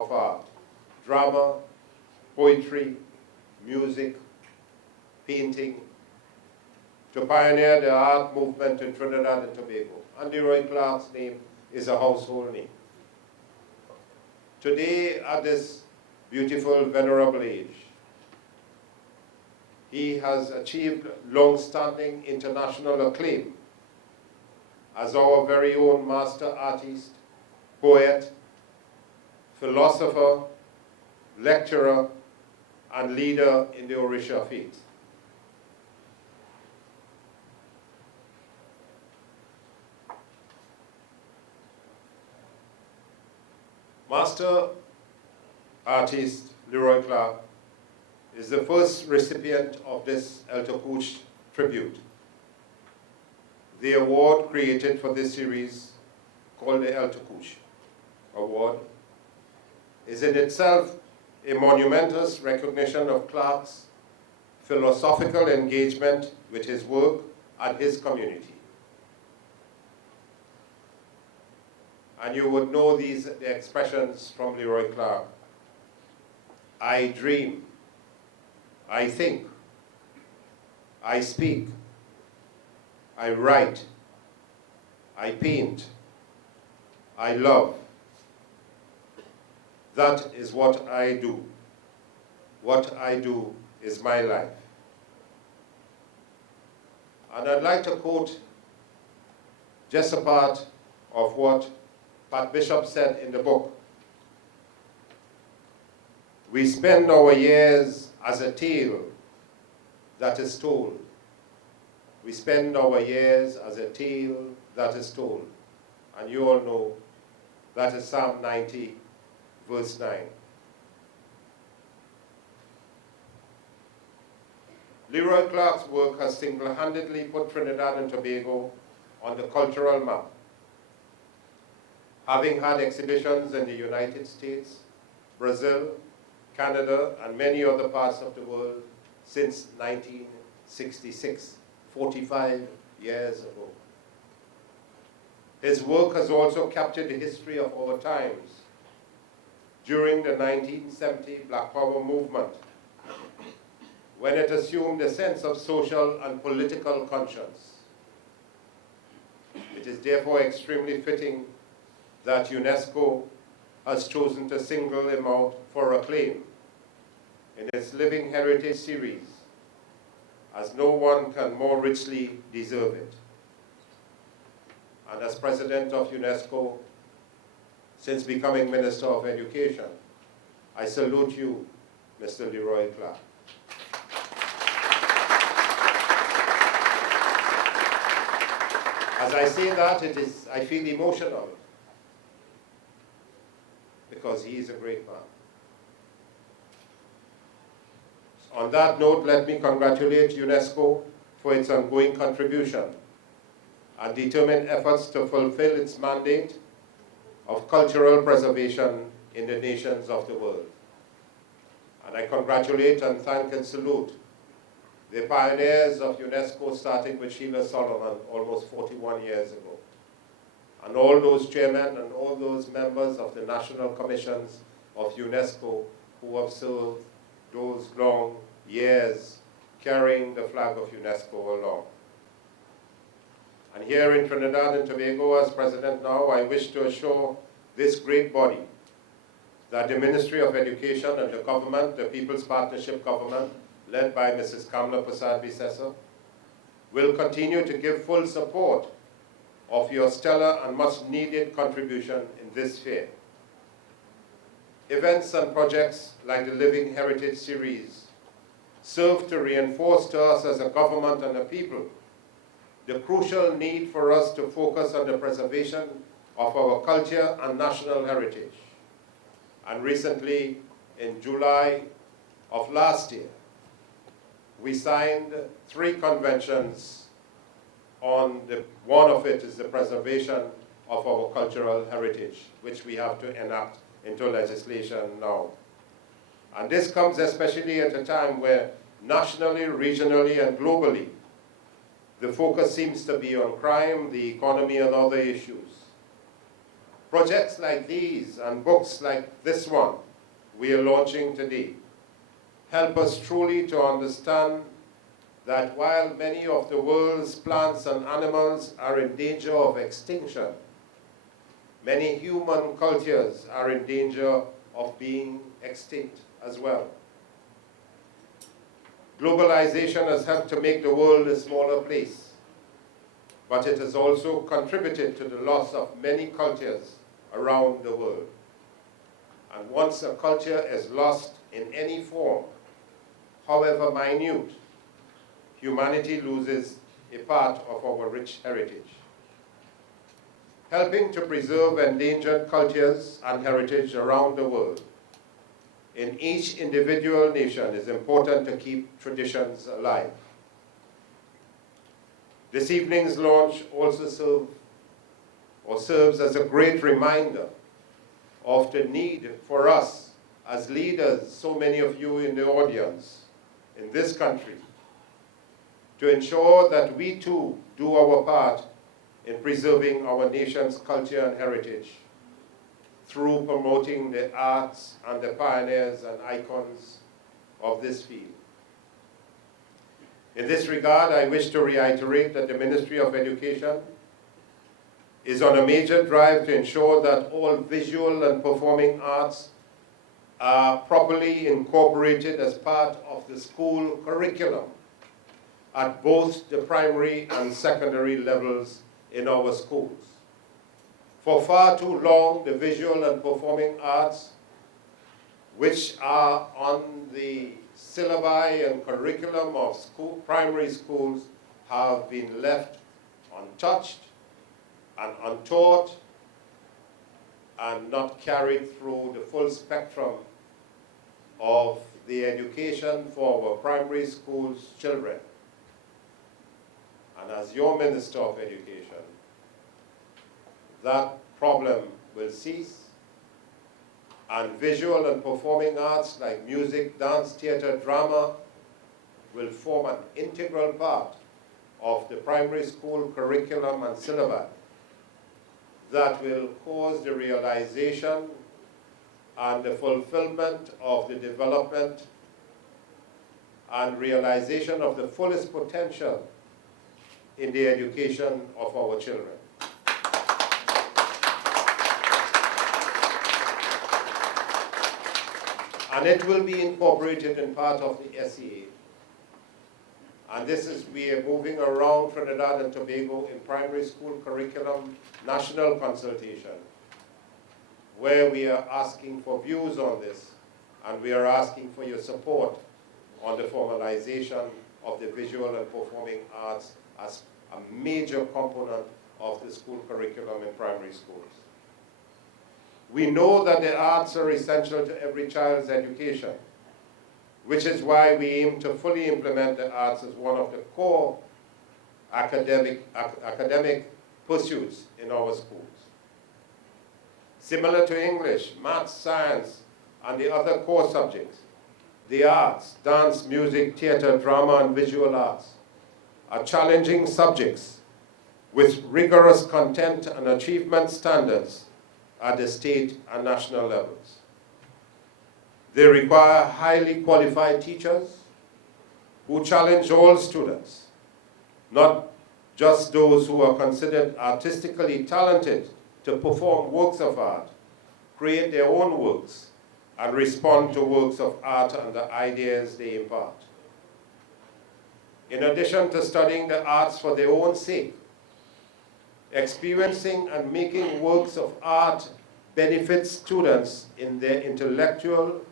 of art, drama, poetry, music, painting, to pioneer the art movement in Trinidad and Tobago. And Leroy Clark's name is a household name. Today, at this beautiful, venerable age, he has achieved long-standing international acclaim as our very own master artist, poet, philosopher, lecturer, and leader in the Orisha faith. Master artist Leroy Clark is the first recipient of this Elder Couch tribute. The award created for this series, called the Elder Couch Award, is in itself a monumentous recognition of Clark's philosophical engagement with his work and his community. And you would know the expressions from Leroy Clark. I dream, I think, I speak, I write, I paint, I love. That is what I do. What I do is my life. And I'd like to quote just a part of what Pat Bishop said in the book. We spend our years as a tale that is told. We spend our years as a tale that is told. And you all know that is Psalm 90, verse 9. Leroy Clark's work has single-handedly put Trinidad and Tobago on the cultural map, having had exhibitions in the United States, Brazil, Canada, and many other parts of the world since 1966, 45 years ago. His work has also captured the history of our times during the 1970 Black Power movement, when it assumed a sense of social and political conscience. It is therefore extremely fitting that UNESCO has chosen to single him out for acclaim in its Living Heritage series, as no one can more richly deserve it. And as President of UNESCO, since becoming Minister of Education, I salute you, Mr. Leroy Clark. As I say that, I feel emotional, because he is a great man. On that note, let me congratulate UNESCO for its ongoing contribution and determined efforts to fulfill its mandate of cultural preservation in the nations of the world. And I congratulate and thank and salute the pioneers of UNESCO, starting with Sheila Solomon almost 41 years ago, and all those chairmen and all those members of the national commissions of UNESCO who have served those long years carrying the flag of UNESCO along. And here in Trinidad and Tobago, as President now, I wish to assure this great body that the Ministry of Education and the government, the People's Partnership Government, led by Mrs. Kamla Prasad-Bisesa, will continue to give full support of your stellar and much needed contribution in this sphere. Events and projects like the Living Heritage Series serve to reinforce to us as a government and a people the crucial need for us to focus on the preservation of our culture and national heritage. And recently, in July of last year, we signed 3 conventions on one of it is the preservation of our cultural heritage, which we have to enact into legislation now. And this comes especially at a time where nationally, regionally, and globally, the focus seems to be on crime, the economy, and other issues. Projects like these and books like this one we are launching today help us truly to understand that while many of the world's plants and animals are in danger of extinction, many human cultures are in danger of being extinct as well. Globalization has helped to make the world a smaller place, but it has also contributed to the loss of many cultures around the world. And once a culture is lost in any form, however minute, humanity loses a part of our rich heritage. Helping to preserve endangered cultures and heritage around the world in each individual nation is important to keep traditions alive. This evening's launch also serves as a great reminder of the need for us as leaders, so many of you in the audience in this country, to ensure that we too do our part in preserving our nation's culture and heritage through promoting the arts and the pioneers and icons of this field. In this regard, I wish to reiterate that the Ministry of Education is on a major drive to ensure that all visual and performing arts are properly incorporated as part of the school curriculum at both the primary and secondary levels in our schools. For far too long, the visual and performing arts, which are on the syllabi and curriculum of primary schools, have been left untouched and untaught and not carried through the full spectrum of the education for our primary schools children. And as your Minister of Education, that problem will cease, and visual and performing arts like music, dance, theater, drama will form an integral part of the primary school curriculum and syllabi that will cause the realization and the fulfillment of the development and realization of the fullest potential in the education of our children. And it will be incorporated in part of the SEA. And this is, we are moving around Trinidad and Tobago in primary school curriculum national consultation, where we are asking for views on this, and we are asking for your support on the formalization of the visual and performing arts as a major component of the school curriculum in primary schools. We know that the arts are essential to every child's education, which is why we aim to fully implement the arts as one of the core academic pursuits in our schools. Similar to English, maths, science, and the other core subjects, the arts, dance, music, theater, drama, and visual arts are challenging subjects with rigorous content and achievement standards at the state and national levels. They require highly qualified teachers who challenge all students, not just those who are considered artistically talented to perform works of art, create their own works, and respond to works of art and the ideas they impart. In addition to studying the arts for their own sake, experiencing and making works of art benefits students in their intellectual,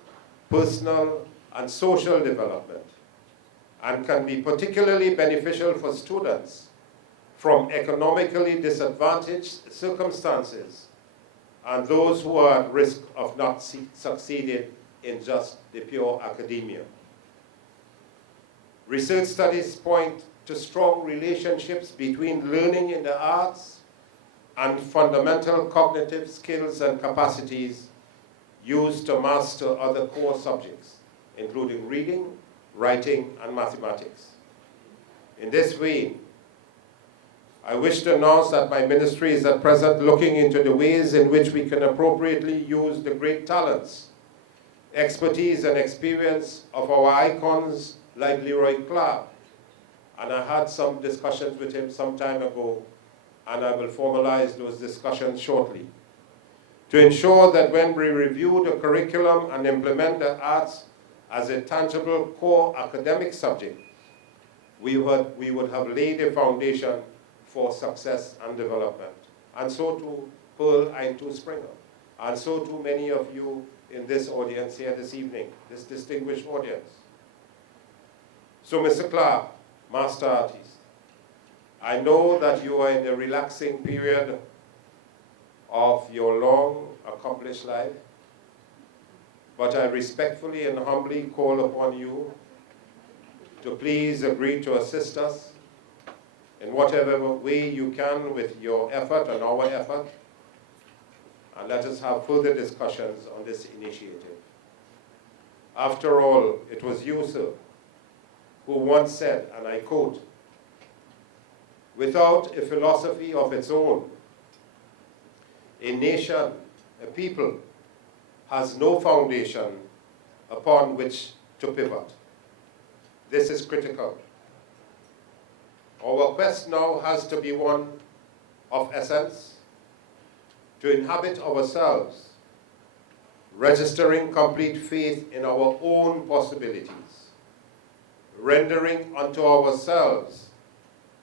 personal, and social development, and can be particularly beneficial for students from economically disadvantaged circumstances and those who are at risk of not succeeding in just the pure academia. Research studies point to strong relationships between learning in the arts and fundamental cognitive skills and capacities used to master other core subjects, including reading, writing, and mathematics. In this way, I wish to announce that my ministry is at present looking into the ways in which we can appropriately use the great talents, expertise, and experience of our icons like Leroy. And I had some discussions with him some time ago, and I will formalize those discussions shortly, to ensure that when we review the curriculum and implement the arts as a tangible core academic subject, we would have laid a foundation for success and development. And so too Pearl Aintu Springer, and so too many of you in this audience here this evening, this distinguished audience. So Mr. Clark, Master Artist, I know that you are in a relaxing period of your long, accomplished life, but I respectfully and humbly call upon you to please agree to assist us in whatever way you can with your effort and our effort, and let us have further discussions on this initiative. After all, it was you, sir, who once said, and I quote, "Without a philosophy of its own, a nation, a people, has no foundation upon which to pivot." This is critical. Our quest now has to be one of essence, to inhabit ourselves, registering complete faith in our own possibilities, rendering unto ourselves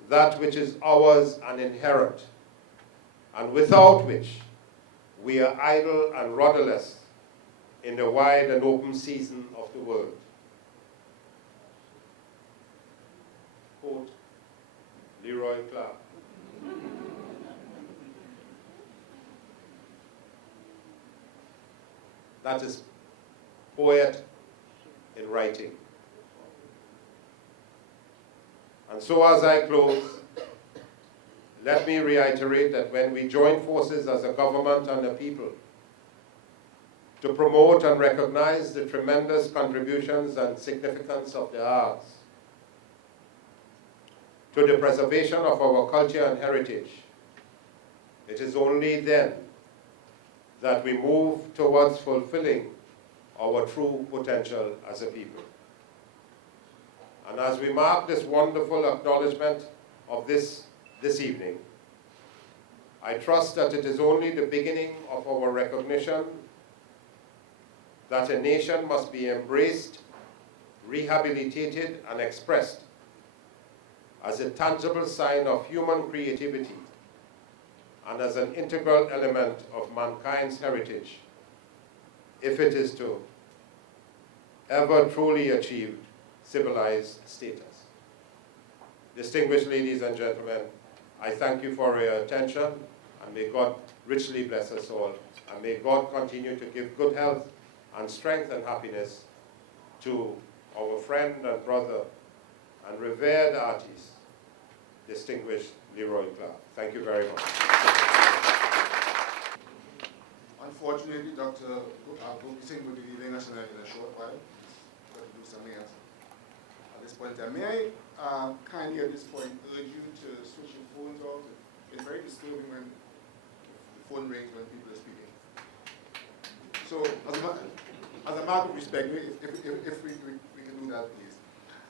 that which is ours and inherent, and without which we are idle and rudderless in the wide and open season of the world. Quote, Leroy Clark. That is poet in writing. And so as I close, let me reiterate that when we join forces as a government and a people to promote and recognize the tremendous contributions and significance of the arts to the preservation of our culture and heritage, it is only then that we move towards fulfilling our true potential as a people. And as we mark this wonderful acknowledgement of this evening, I trust that it is only the beginning of our recognition that a nation must be embraced, rehabilitated, and expressed as a tangible sign of human creativity and as an integral element of mankind's heritage, if it is to ever truly achieve civilized status. Distinguished ladies and gentlemen, I thank you for your attention, and may God richly bless us all, and may God continue to give good health and strength and happiness to our friend and brother and revered artist, distinguished Leroy Clark. Thank you very much. Unfortunately, Dr. Gopeesingh will be leaving us in a short while. He's got to do something else at this point in time. May I kindly at this point urge you to switch your phones off? It's very disturbing when the phone rings when people are speaking. So, as a matter of respect, if we can do that, please.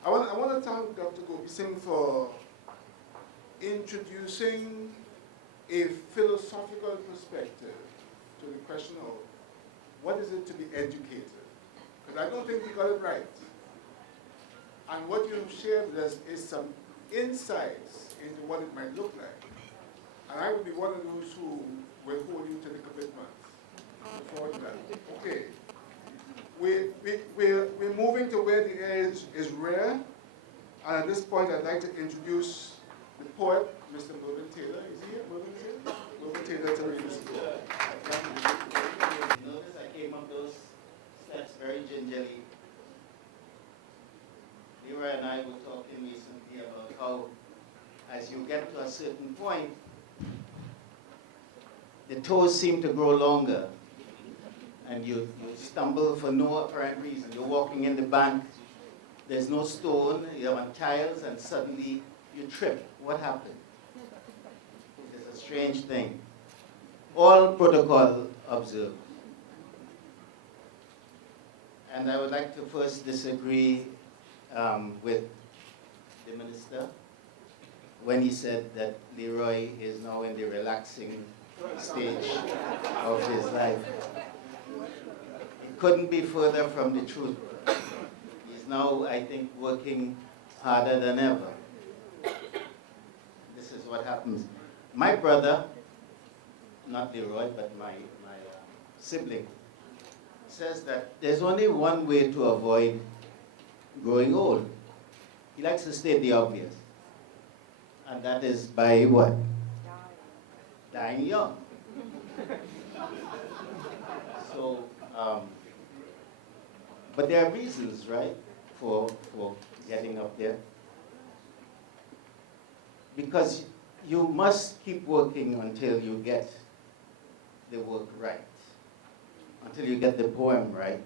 I want to thank Dr. Gopeesingh for introducing a philosophical perspective to the question of what is it to be educated? Because I don't think we got it right. And what you have shared with us is some insights into what it might look like. And I would be one of those who will hold you to the commitment. For that. Okay. We're moving to where the air is rare. And at this point, I'd like to introduce the poet, Mr. Mervyn Taylor. Is he here, Mervyn Taylor? Mervyn Taylor to read this poem. Notice I came up those steps very gingerly. Leroy and I were talking recently about how, as you get to a certain point, the toes seem to grow longer, and you stumble for no apparent reason. You're walking in the bank, there's no stone, you're on tiles, and suddenly you trip. What happened? strange thing. All protocol observed. And I would like to first disagree with the minister when he said that Leroy is now in the relaxing stage of his life. It couldn't be further from the truth. He's now, I think, working harder than ever. This is what happens. My brother, not Leroy, but my sibling, says that there's only one way to avoid growing old. He likes to state the obvious. And that is by what? Dying young. So, but there are reasons, right, for getting up there. Because you must keep working until you get the work right, until you get the poem right,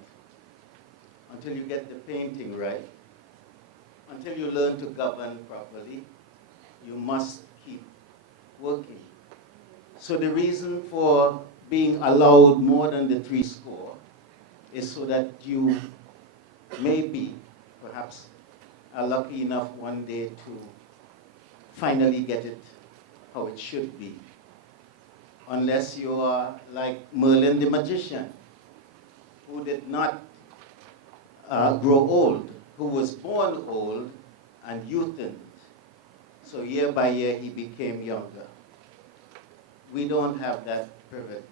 until you get the painting right, until you learn to govern properly. You must keep working. So the reason for being allowed more than the 3 score is so that you maybe, perhaps, are lucky enough one day to finally get it how it should be. Unless you are like Merlin the magician, who did not grow old, who was born old and youthened. So year by year he became younger. We don't have that privilege.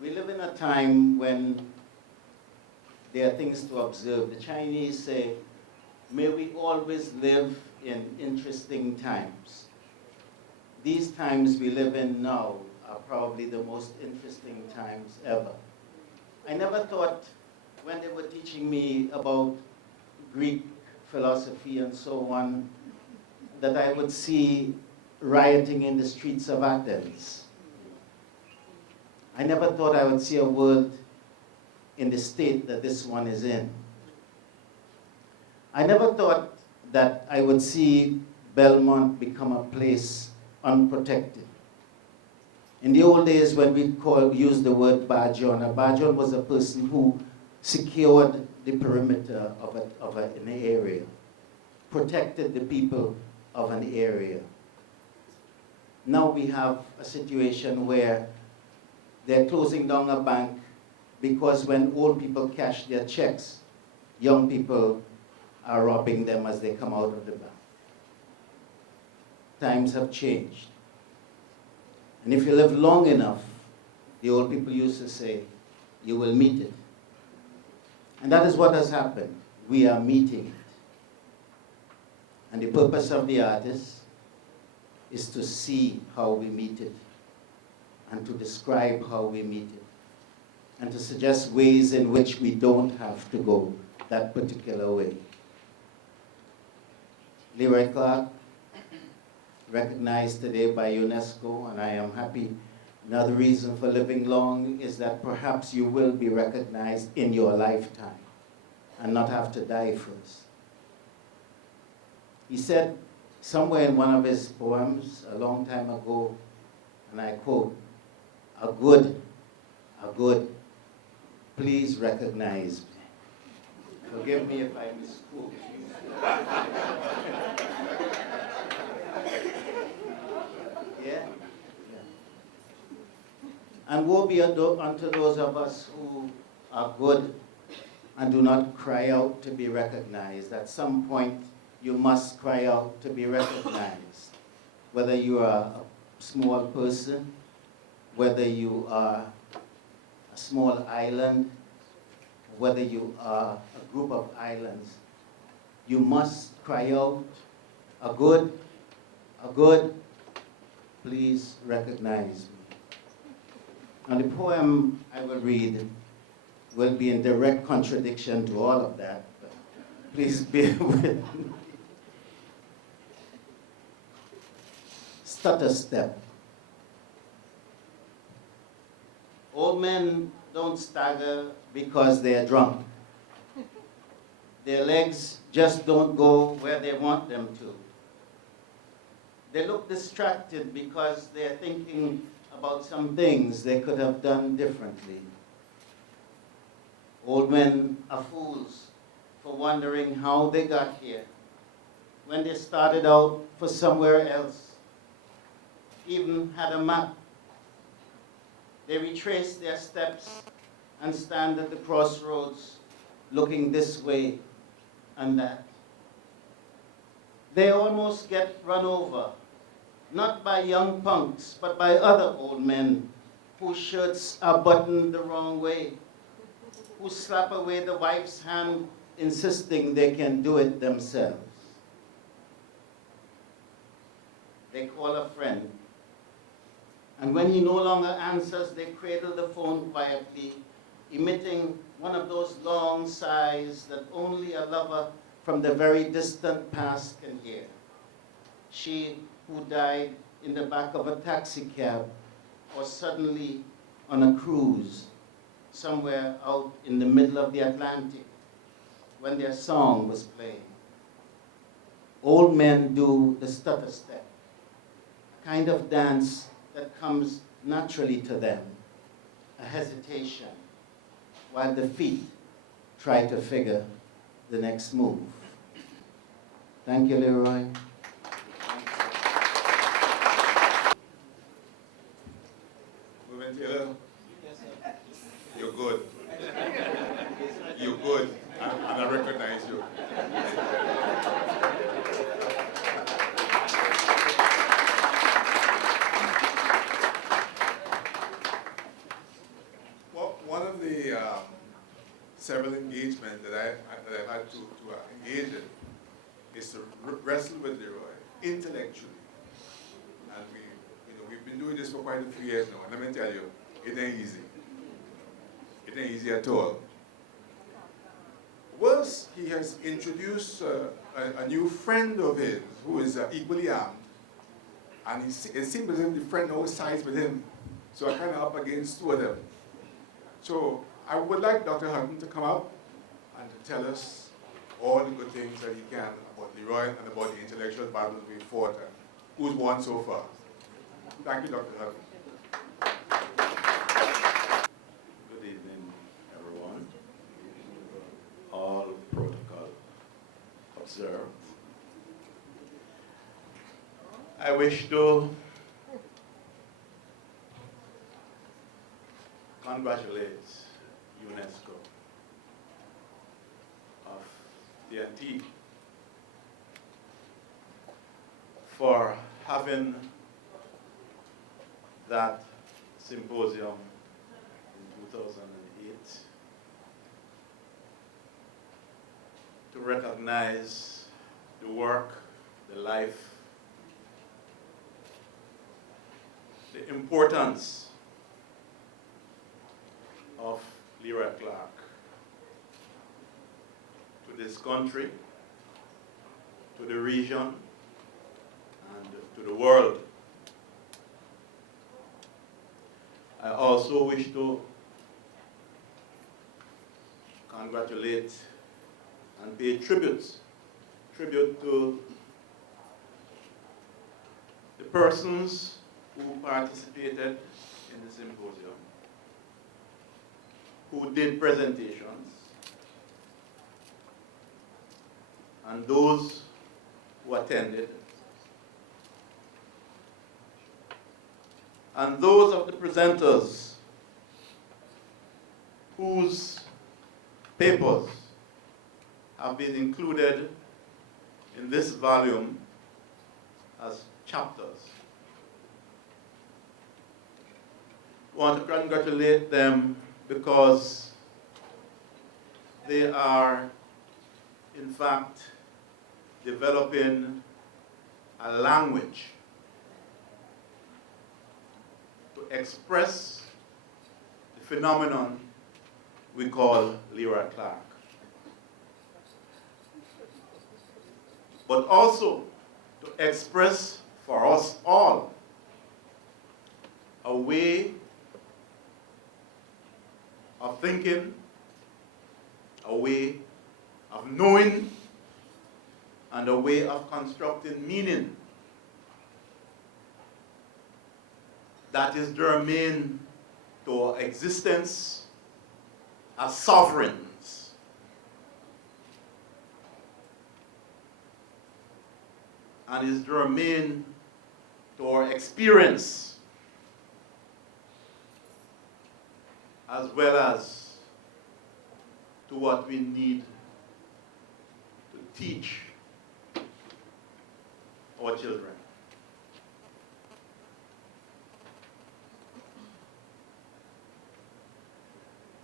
We live in a time when there are things to observe. The Chinese say, may we always live in interesting times. These times we live in now are probably the most interesting times ever. I never thought, when they were teaching me about Greek philosophy and so on, that I would see rioting in the streets of Athens. I never thought I would see a world in the state that this one is in. I never thought that I would see Belmont become a place unprotected. In the old days when we use the word Bajon, a Bajon was a person who secured the perimeter of an area, protected the people of an area. Now we have a situation where they're closing down a bank because when old people cash their checks, young people are robbing them as they come out of the bank. Times have changed. And if you live long enough, the old people used to say, you will meet it. And that is what has happened. We are meeting it. And the purpose of the artist is to see how we meet it, and to describe how we meet it, and to suggest ways in which we don't have to go that particular way. Leroy Clark, recognized today by UNESCO, and I am happy. Another reason for living long is that perhaps you will be recognized in your lifetime and not have to die first. He said somewhere in one of his poems a long time ago, and I quote, a good, please recognize me. Forgive me if I misspoke. Yeah? And woe be unto those of us who are good and do not cry out to be recognized. At some point, you must cry out to be recognized. Whether you are a small person, whether you are a small island, whether you are a group of islands, you must cry out, a good, please recognize me. Now the poem I will read will be in direct contradiction to all of that, but please bear with me. Stutter step. Old men don't stagger because they're drunk. Their legs just don't go where they want them to. They look distracted because they're thinking about some things they could have done differently. Old men are fools for wondering how they got here when they started out for somewhere else, even had a map. They retrace their steps and stand at the crossroads looking this way and that. They almost get run over, not by young punks, but by other old men whose shirts are buttoned the wrong way, who slap away the wife's hand, insisting they can do it themselves. They call a friend, and when he no longer answers, they cradle the phone quietly, emitting one of those long sighs that only a lover from the very distant past can hear. She who died in the back of a taxi cab or suddenly on a cruise somewhere out in the middle of the Atlantic when their song was playing. Old men do the stutter step, a kind of dance that comes naturally to them, a hesitation, while the feet try to figure the next move. Thank you, Leroy. Mervyn Taylor, you're good. You're good, and I recognize you. Well, one of the several engagements that I've had to engage in is to wrestle with Leroy intellectually. And we've been doing this for quite a few years now, and let me tell you, it ain't easy. It ain't easy at all. Worse, he has introduced a new friend of his who is equally armed, and it seems as if the friend always sides with him, so I'm kind of up against two of them. So I would like Dr. Hutton to come up and to tell us all the good things that he can about Leroy and about the intellectual battles we fought and who's won so far. Thank you, Dr. Hutton. Good evening, everyone. All protocol observed. I wish to congratulate UNESCO of the Antique for having that symposium in 2008 to recognize the work, the life, the importance of Leroy Clark to this country, to the region, and to the world. I also wish to congratulate and pay tribute to the persons who participated in the symposium, who did presentations, and those who attended, and those of the presenters whose papers have been included in this volume as chapters. I want to congratulate them because they are, in fact, developing a language to express the phenomenon we call Leroy Clark. But also to express for us all a way of thinking, a way of knowing, and a way of constructing meaning that is germane to our existence as sovereigns. And is germane to our experience, as well as to what we need to teach our children.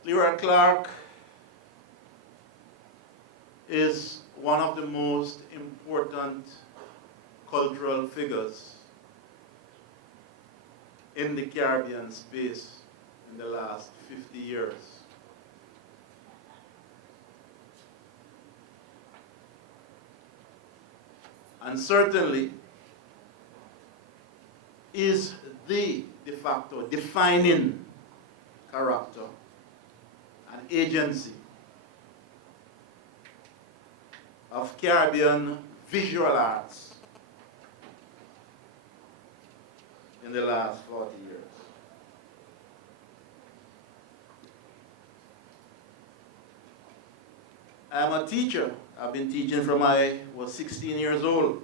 Leroy Clark is one of the most important cultural figures in the Caribbean space in the last 50 years. And certainly is the de facto defining character and agency of Caribbean visual arts in the last 40 years. I'm a teacher. I've been teaching from I was 16 years old.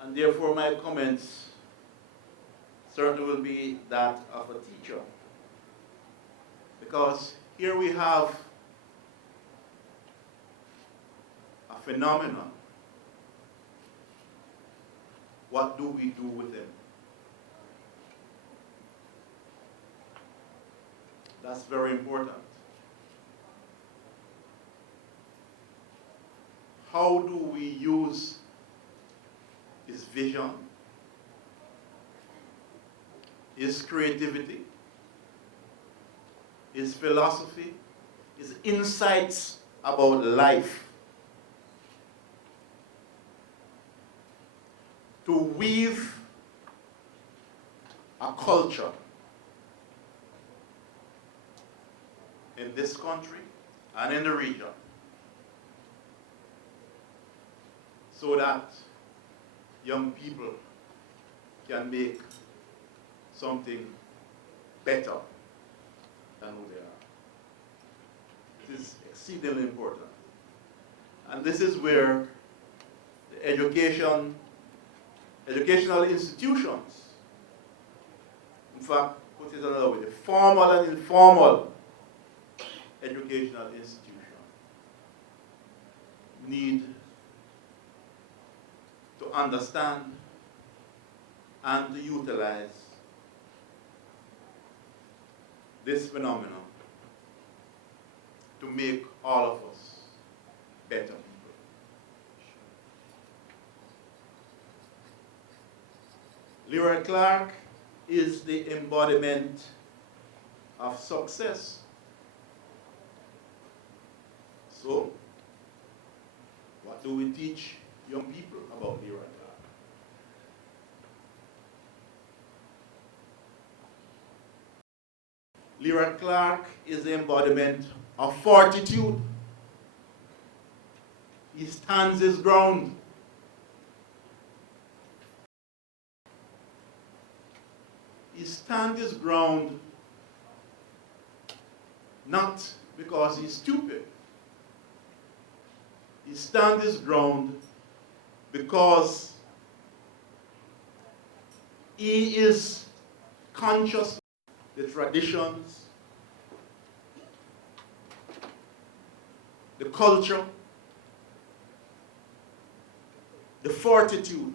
And therefore my comments certainly will be that of a teacher. Because here we have a phenomenon. What do we do with him? That's very important. How do we use his vision, his creativity, his philosophy, his insights about life to weave a culture in this country and in the region, so that young people can make something better than who they are. It is exceedingly important. And this is where the educational institutions, in fact, put it another way, the formal and informal educational institution need to understand and to utilize this phenomenon to make all of us better people. Leroy Clark is the embodiment of success. So, what do we teach young people about Leroy Clark? Leroy Clark is the embodiment of fortitude. He stands his ground. He stands his ground not because he's stupid. He stands his ground because he is conscious of the traditions, the culture, the fortitude